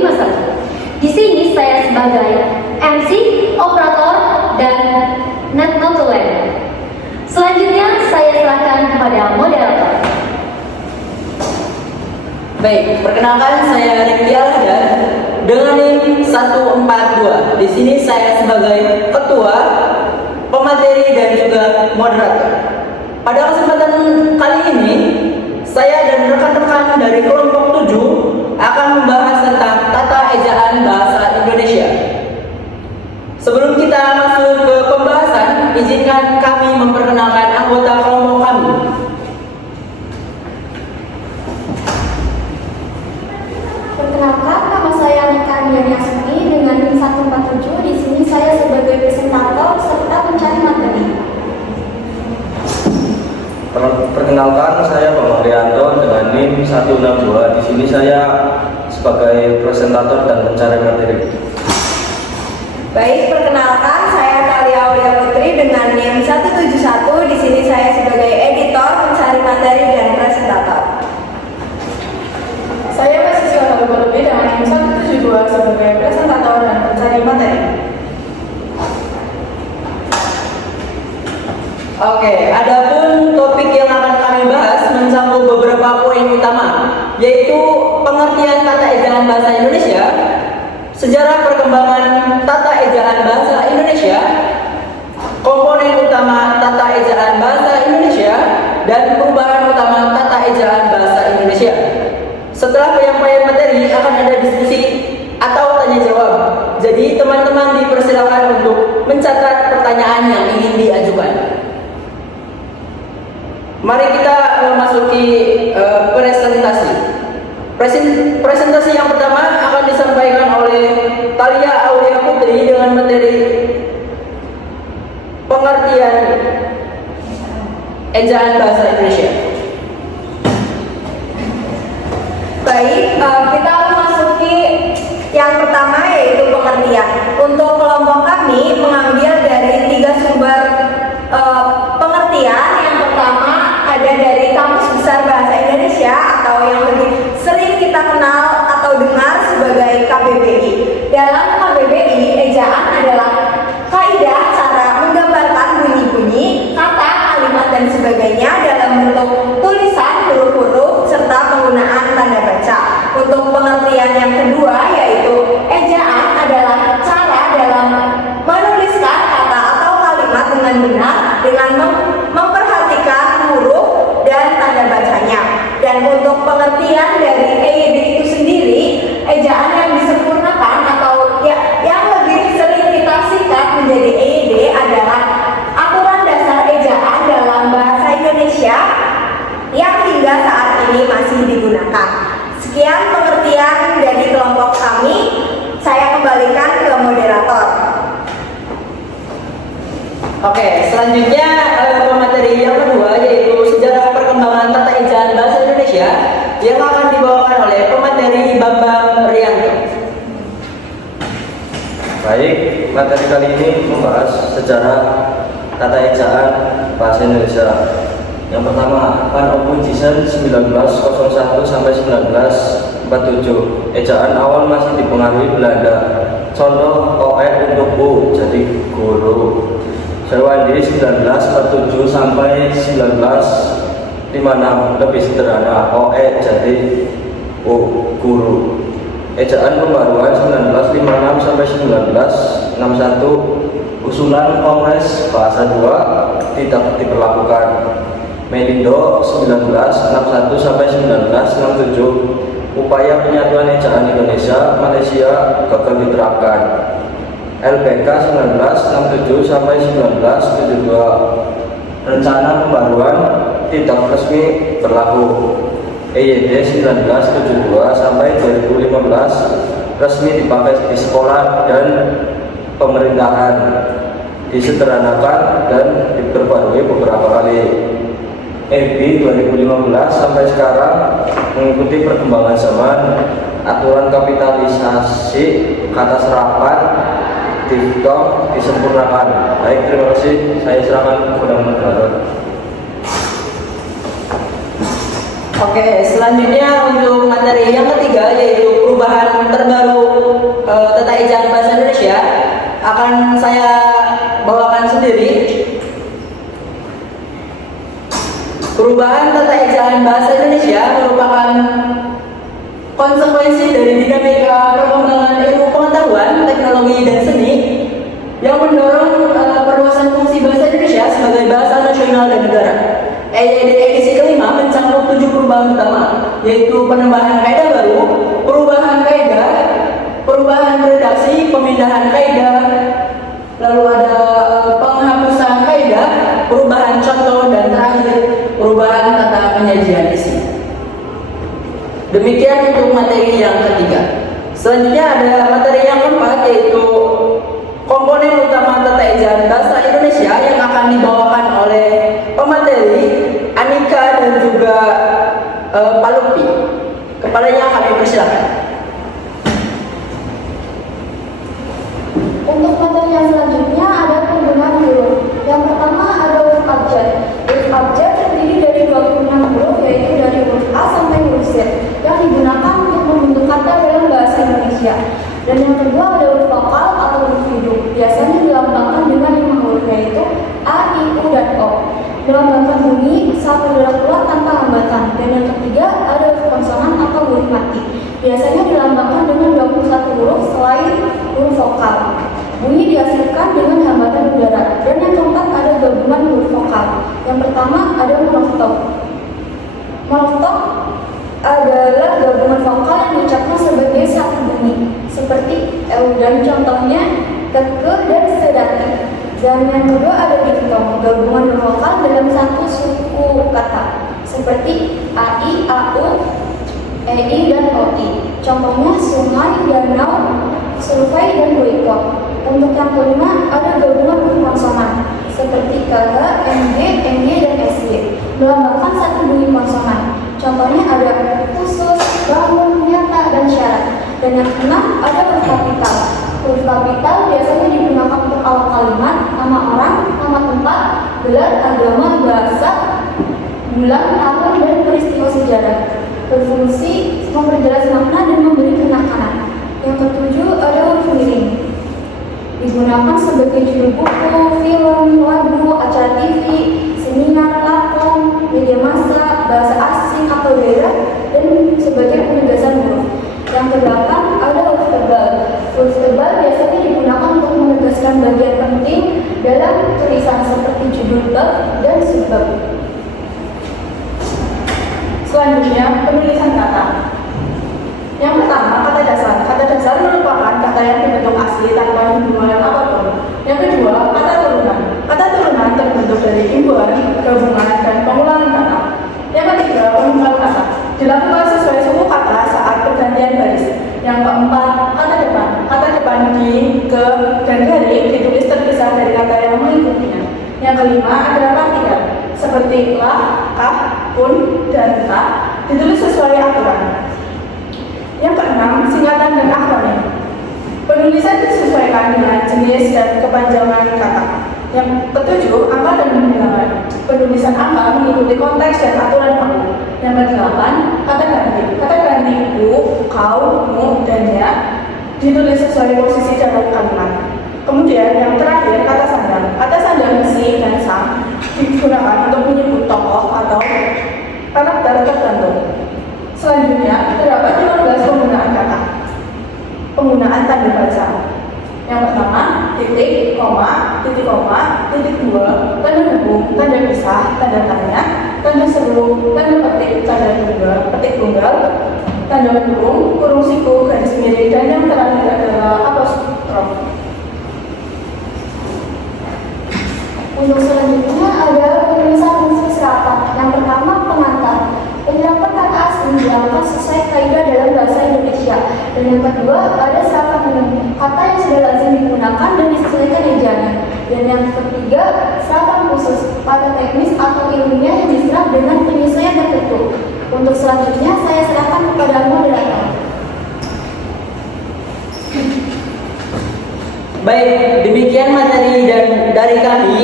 2021. Di sini saya sebagai MC, operator, dan net notulen. Selanjutnya saya serahkan kepada moderator. Baik, perkenalkan saya Rifki Alhadan dengan NIM 142. Di sini saya sebagai ketua, pemateri dan juga moderator. Pada kesempatan kali ini, saya dan rekan-rekan dari kelompok 7 akan membahas tentang tata ejaan bahasa Indonesia. Sebelum kita masuk ke pembahasan, izinkan kami memperkenalkan anggota kelompok kami. Perkenalkan, nama saya Nika Dianyasmi dengan NIM 147. Di sini saya sebagai presentator serta pencari materi. Perkenalkan, saya Bang Rianto dengan NIM 162. Di sini saya sebagai presentator dan pencari materi. Baik, perkenalkan saya Talia Aulia Putri dengan NIM 171. Di sini saya sebagai editor, pencari materi dan presentator. Saya mahasiswa Tabu Lebih dengan NIM 172 sebagai presentator dan pencari materi. Oke, adapun topik yang akan kami bahas mencakup beberapa poin utama, yaitu pengertian tata ejaan bahasa Indonesia, sejarah perkembangan tata ejaan bahasa Indonesia, komponen utama tata ejaan bahasa Indonesia, dan perubahan utama tata ejaan bahasa Indonesia. Setelah penyampaian materi akan ada diskusi atau tanya jawab. Jadi teman-teman dipersilakan untuk mencatat pertanyaan yang ingin diajukan. Mari kita memasuki presentasi. Presentasi yang pertama akan disampaikan oleh Talia Aulia Putri dengan materi pengertian ejaan bahasa Indonesia. Baik, kita memasuki yang pertama yaitu pengertian. Untuk kelompok kami mengambil dari 3 sumber pengertian. Yang pertama ada dari Kamus Besar Bahasa Indonesia atau yang lebih sering kita kenal atau dengar sebagai KBBI. Dalam KBBI, ejaan adalah kaidah cara menggambarkan bunyi-bunyi, kata, kalimat dan sebagainya dalam bentuk tulisan, huruf-huruf serta penggunaan tanda baca. Untuk pengertian yang kedua yaitu ejaan adalah cara dalam menuliskan kata atau kalimat dengan benar dengan memperhatikan huruf dan tanda bacanya. Dan untuk pengertian dari EYD itu sendiri, ejaan yang disempurnakan atau yang lebih sering kita singkat menjadi EYD adalah aturan dasar ejaan dalam bahasa Indonesia yang hingga saat ini masih digunakan. Sekian pengertian dari kelompok kami. Saya kembalikan ke moderator. Oke, selanjutnya pemateri yang kedua yaitu sejarah perkembangan tata ejaan bahasa Indonesia yang akan dibawakan oleh pemateri Bambang Rianto. Baik, materi kali ini membahas sejarah tata ejaan bahasa Indonesia. Yang pertama, Van Opposition 1901 sampai 1947. Ejaan awal masih dipengaruhi Belanda. Contoh OE untuk U, jadi guru. Serwandi 1947 sampai 1956, lebih sederhana, OE jadi U, guru. Ejaan pembaruan 1956 sampai 1961, usulan Kongres Bahasa II tidak diberlakukan. Melindo 1961 sampai 1967, upaya penyatuan ejaan Indonesia Malaysia gagal diterapkan. LBK 1967 sampai 1972, rencana pembaruan tidak resmi berlaku. EYD 1972 sampai 2015 resmi dipakai di sekolah dan pemerintahan, disederhanakan dan diperbarui beberapa kali. EB 2015 sampai sekarang mengikuti perkembangan zaman, aturan kapitalisasi kata serapan dihitung disempurnakan. Baik, terima kasih. Saya serahkan kepada moderator. Oke, selanjutnya untuk materi yang ketiga yaitu perubahan terbaru tata ejaan bahasa Indonesia akan saya bawakan sendiri. Perubahan tata ejaan bahasa Indonesia merupakan konsekuensi dari dinamika perkembangan ilmu pengetahuan, teknologi, dan seni yang mendorong perluasan fungsi bahasa Indonesia sebagai bahasa nasional dan negara. EYD edisi kelima mencakup 7 perubahan utama, yaitu penambahan kaidah baru, perubahan kaidah, perubahan redaksi, pemindahan kaidah, lalu ada penghapusan kaidah, perubahan contoh, dan terakhir perubahan tata penyajian isi. Demikian untuk materi yang ketiga. Selanjutnya ada materi yang keempat yaitu komponen utama tata ejaan bahasa Indonesia yang akan dibawakan oleh pemateri Anika dan juga Pak Lutfi. Kepadanya kami persilakan. Untuk materi yang selanjutnya ada penggunaan huruf. Yang pertama ada huruf abjad. Huruf abjad terdiri dari 26 huruf, yaitu dari huruf A sampai huruf Z, yang digunakan untuk membentuk kata dalam bahasa Indonesia. Dan yang kedua ada huruf vokal atau huruf hidup. Biasanya dilambangkan dengan 5 huruf, yaitu A, I, U, dan O. Melambangkan bunyi satu huruf keluar tanpa hambatan. Dan yang ketiga ada huruf konsonan atau huruf mati. Biasanya dilambangkan dengan 21 huruf selain huruf vokal. Bunyi dihasilkan dengan hambatan udara. Dan yang keempat ada gabungan huruf vokal. Yang pertama ada monoftong. Monoftong adalah gabungan vokal yang diucapkan sebagai satu bunyi, seperti dan contohnya keke dan sedati. Dan yang kedua ada diftong, gabungan huruf vokal dalam satu suku kata, seperti ai, au, ei, dan oi. Contohnya sungai, danau, survei, dan boykot. Untuk yang kelima ada gabungan huruf konsonan, seperti kh, mg, ny, dan sy, melambangkan satu bunyi konsonan. Contohnya ada khusus, bangun, nyata, dan syarat. Dan yang keenam ada huruf kapital. Huruf kapital biasanya digunakan untuk awal kalimat, nama orang, nama tempat, gelar, agama, bahasa, bulan, tahun, dan peristiwa sejarah. Berfungsi memperjelas makna dan memberi penekanan. Yang ketujuh ada huruf miring. Digunakan sebagai judul buku, film, lagu, acara TV, seminar, lakon, media massa, bahasa asing atau daerah, dan sebagai penegasan huruf. Yang kedelapan ada huruf tebal. Huruf tebal biasanya digunakan untuk menegaskan bagian penting dalam tulisan seperti judul bab dan subbab. Selanjutnya, penulisan kata. Yang pertama, kata dasar. Kata dasar merupakan kata yang dibentuk asli tanpa hubungan apapun. Yang kedua, kata turunan. Kata turunan terbentuk dari imbuhan, gabungan, dan pengulangan kata. Yang ketiga, pengumpulan kata. Dilakukan sesuai suku kata saat pergantian baris. Yang keempat, kata depan. Kata depan di, ke, dan dari ditulis terpisah dari kata yang mengikutinya. Yang kelima, ada partikel seperti lah, kah, pun, dan tak ditulis sesuai aturan. Yang keenam, singkatan dan akronim. Penulisan disesuaikan dengan jenis dan kepanjangan kata. Yang ketujuh, angka dan pembilangan. Penulisan angka mengikuti konteks dan aturan baku. Yang kedelapan, kata ganti. Kata ganti ku, kau, mu, dan ya ditulis sesuai posisi dalam kalimat. Kemudian yang terakhir, kata sandang. Kata sandang si dan sang digunakan untuk menyebut tokoh atau karakter tertentu. Selanjutnya, terdapat 15 penggunaan kata. Penggunaan tanda baca. Yang pertama, titik, koma, titik dua, tanda hubung, tanda pisah, tanda tanya, tanda seru, tanda petik, tanda tunggal, petik tunggal, tanda kurung, kurung siku, garis miring, dan yang terakhir adalah apostrof. Untuk selanjutnya ada penulisan khusus rapat. Yang pertama pengantar. Penyerapan kata asing dilakukan sesuai kaidah dalam bahasa Indonesia. Dan yang kedua ada serapan umum. Kata yang sudah lazim digunakan dan disesuaikan ejaannya. Dan yang ketiga serapan khusus. Kata teknis atau ilmiah yang diserap dengan penyesuaian tertentu. Untuk selanjutnya saya serahkan kepada moderator. Baik, demikian materi dari kami.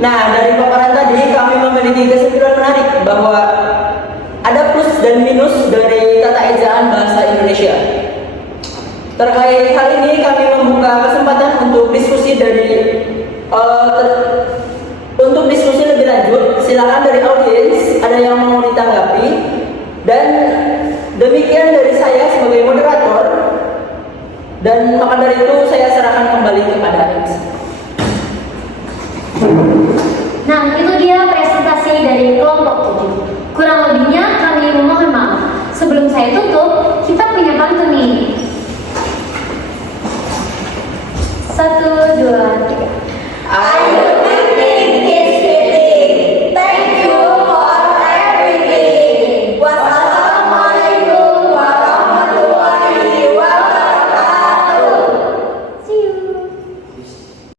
Nah, dari paparan tadi kami memiliki kesimpulan menarik bahwa ada plus dan minus dari tata ejaan bahasa Indonesia. Terkait hal ini kami membuka kesempatan untuk diskusi untuk diskusi lebih lanjut. Silakan dari audiens, ada yang mau ditanggapi. Dan demikian dari saya sebagai moderator. Dan maka dari itu saya serahkan kembali kepada MC. Nah, itu dia presentasi dari kelompok 7. Kurang lebihnya kami memohon maaf. Sebelum saya tutup, kita punya pantun nih. 1, 2, 3. Ayo